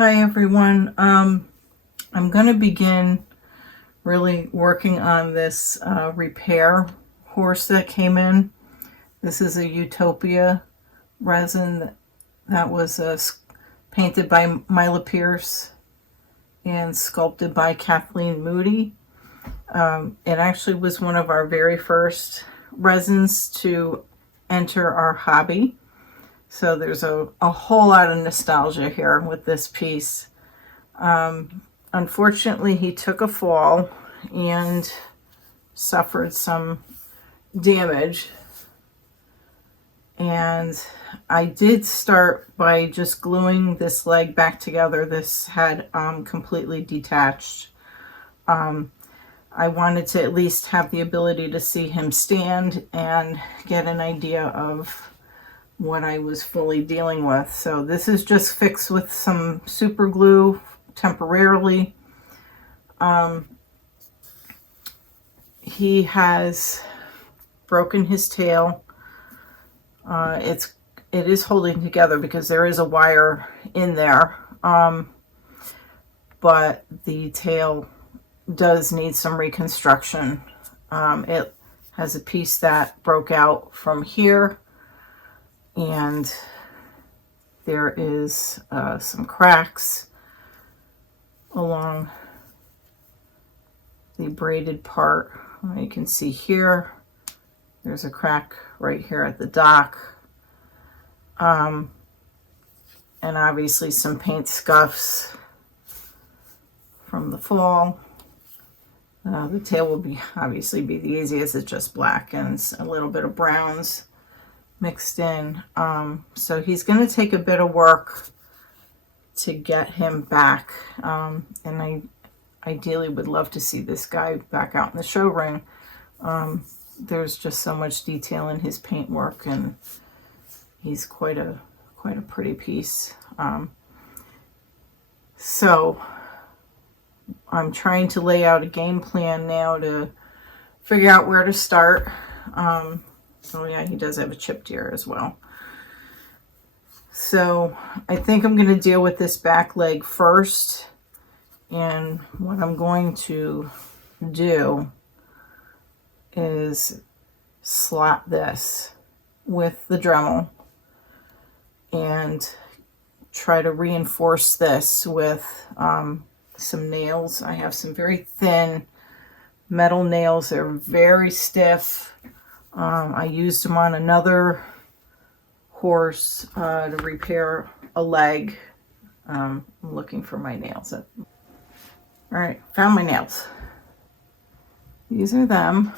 Hi everyone. I'm going to begin really working on this repair horse that came in. This is a Utopia resin that was painted by Mila Pierce and sculpted by Kathleen Moody. It actually was one of our very first resins to enter our hobby. So there's a whole lot of nostalgia here with this piece. Unfortunately, he took a fall and suffered some damage. And I did start by just gluing this leg back together. This had completely detached. I wanted to at least have the ability to see him stand and get an idea of what I was fully dealing with. So this is just fixed with some super glue temporarily. He has broken his tail. It is holding together because there is a wire in there, but the tail does need some reconstruction. It has a piece that broke out from here, and there is some cracks along the braided part. You can see here, there's a crack right here at the dock. And obviously some paint scuffs from the fall. The tail will obviously be the easiest. It's just black and a little bit of browns mixed in. So he's going to take a bit of work to get him back. And I ideally would love to see this guy back out in the show ring. There's just so much detail in his paint work, and he's quite a pretty piece. So I'm trying to lay out a game plan now to figure out where to start. Oh yeah, he does have a chipped ear as well. So I think I'm going to deal with this back leg first. And what I'm going to do is slot this with the Dremel and try to reinforce this with some nails. I have some very thin metal nails. They're very stiff. I used them on another horse to repair a leg. I'm looking for my nails. All right, found my nails. These are them.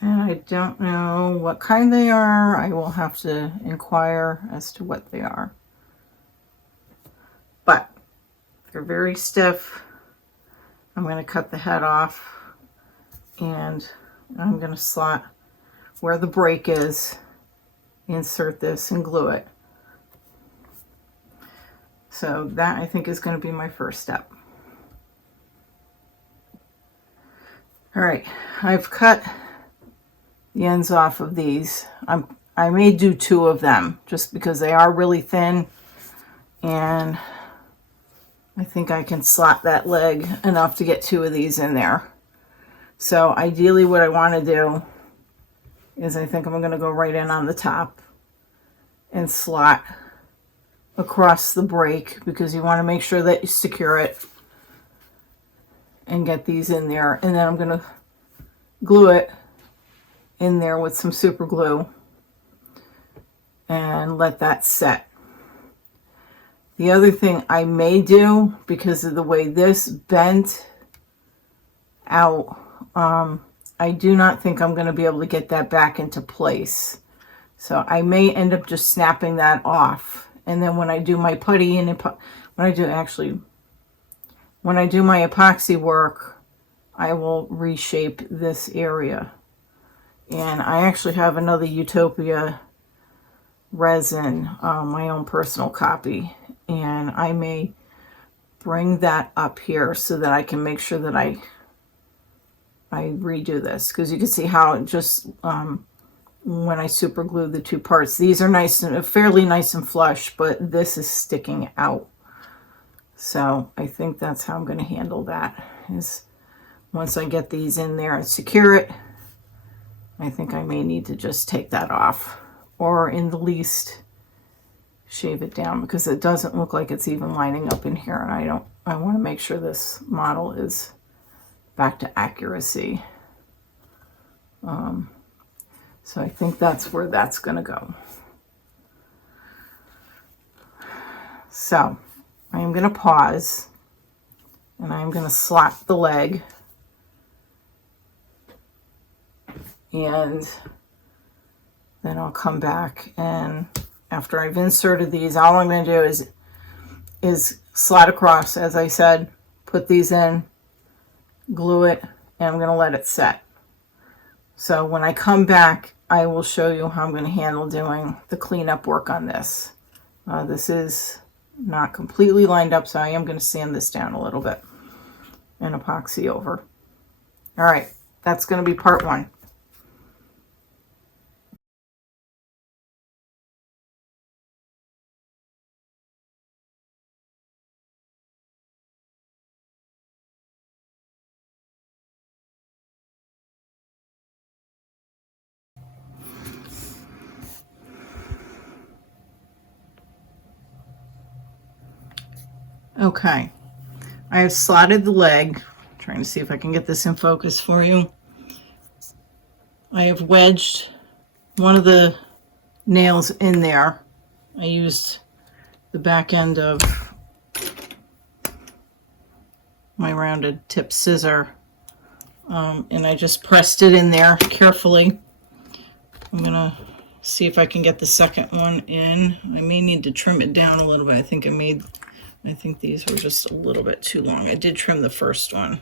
And I don't know what kind they are. I will have to inquire as to what they are. But they're very stiff. I'm going to cut the head off, and I'm going to slot where the break is, insert this and glue it. So that, I think, is going to be my first step. All right, I've cut the ends off of these. I may do 2 of them just because they are really thin, and I think I can slot that leg enough to get 2 of these in there. So ideally what I want to do is I think I'm going to go right in on the top and slot across the break, because you want to make sure that you secure it and get these in there. And then I'm going to glue it in there with some super glue and let that set. The other thing I may do, because of the way this bent out, I do not think I'm going to be able to get that back into place. So I may end up just snapping that off. And then when I do my putty and when I do my epoxy work, I will reshape this area. And I actually have another Utopia resin, my own personal copy, and I may bring that up here so that I can make sure that I redo this, because you can see how it just when I super glue the two parts. These are nice and fairly nice and flush, but this is sticking out. So I think that's how I'm going to handle that, is once I get these in there and secure it, I think I may need to just take that off, or in the least shave it down, because it doesn't look like it's even lining up in here, and I want to make sure this model is back to accuracy. So I think that's where that's going to go. So I am going to pause, and I'm going to slot the leg, and then I'll come back, and after I've inserted these, all I'm going to do is slot across, as I said, put these in, glue it, and I'm going to let it set. So when I come back, I will show you how I'm going to handle doing the cleanup work on this. This is not completely lined up, so I am going to sand this down a little bit and epoxy over. All right, that's going to be part one. Okay, I have slotted the leg. I'm trying to see if I can get this in focus for you. I have wedged one of the nails in there. I used the back end of my rounded tip scissor, and I just pressed it in there carefully. I'm gonna see if I can get the second one in. I may need to trim it down a little bit. I think these were just a little bit too long. I did trim the first one.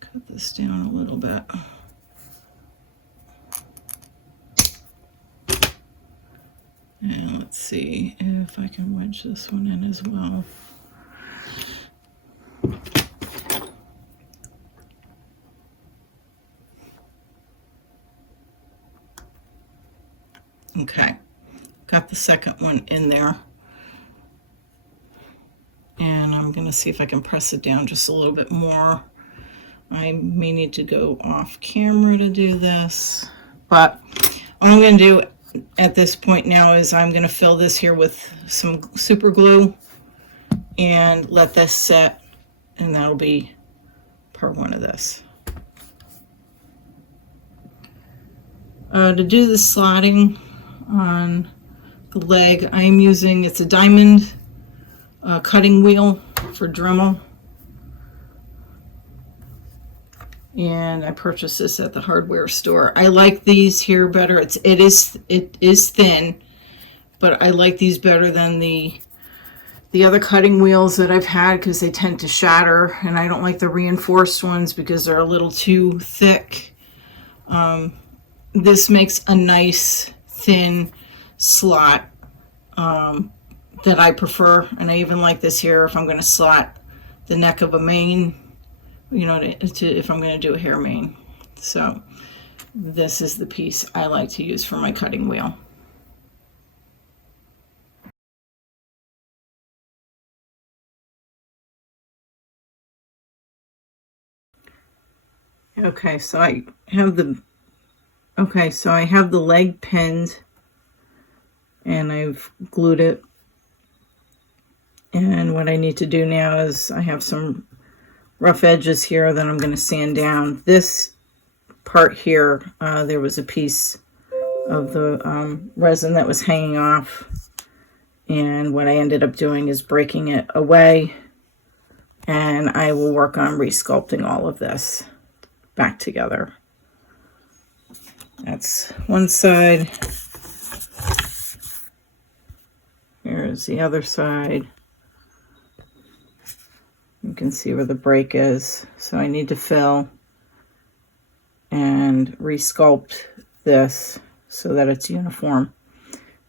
Cut this down a little bit. And let's see if I can wedge this one in as well. Okay, got the second one in there. And I'm going to see if I can press it down just a little bit more. I may need to go off camera to do this, but all I'm going to do at this point now is I'm going to fill this here with some super glue and let this set, and that'll be part one of this. To do the slotting on the leg, I'm using, it's a diamond cutting wheel for Dremel, and I purchased this at the hardware store. I like these here better. It is thin, but I like these better than the other cutting wheels that I've had, because they tend to shatter, and I don't like the reinforced ones because they're a little too thick. This makes a nice thin slot that I prefer, and I even like this here if I'm going to slot the neck of a mane, you know, if I'm going to do a hair mane. So this is the piece I like to use for my cutting wheel. Okay, so I have the leg pinned, and I've glued it. And what I need to do now is I have some rough edges here that I'm going to sand down. This part here, there was a piece of the resin that was hanging off, and what I ended up doing is breaking it away, and I will work on resculpting all of this back together. That's one side. Here's the other side. You can see where the break is. So I need to fill and resculpt this so that it's uniform.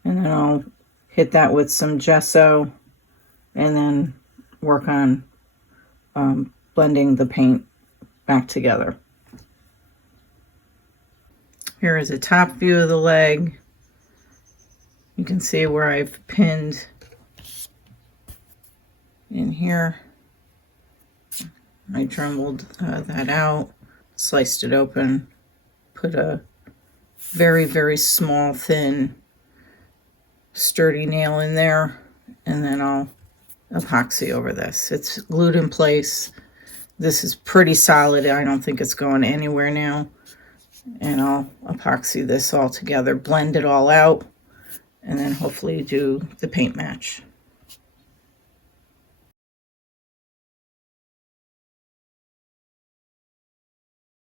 And then I'll hit that with some gesso and then work on blending the paint back together. Here is a top view of the leg. You can see where I've pinned in here. I dremeled that out, sliced it open, put a very, very small, thin, sturdy nail in there, and then I'll epoxy over this. It's glued in place. This is pretty solid. I don't think it's going anywhere now. And I'll epoxy this all together, blend it all out, and then hopefully do the paint match.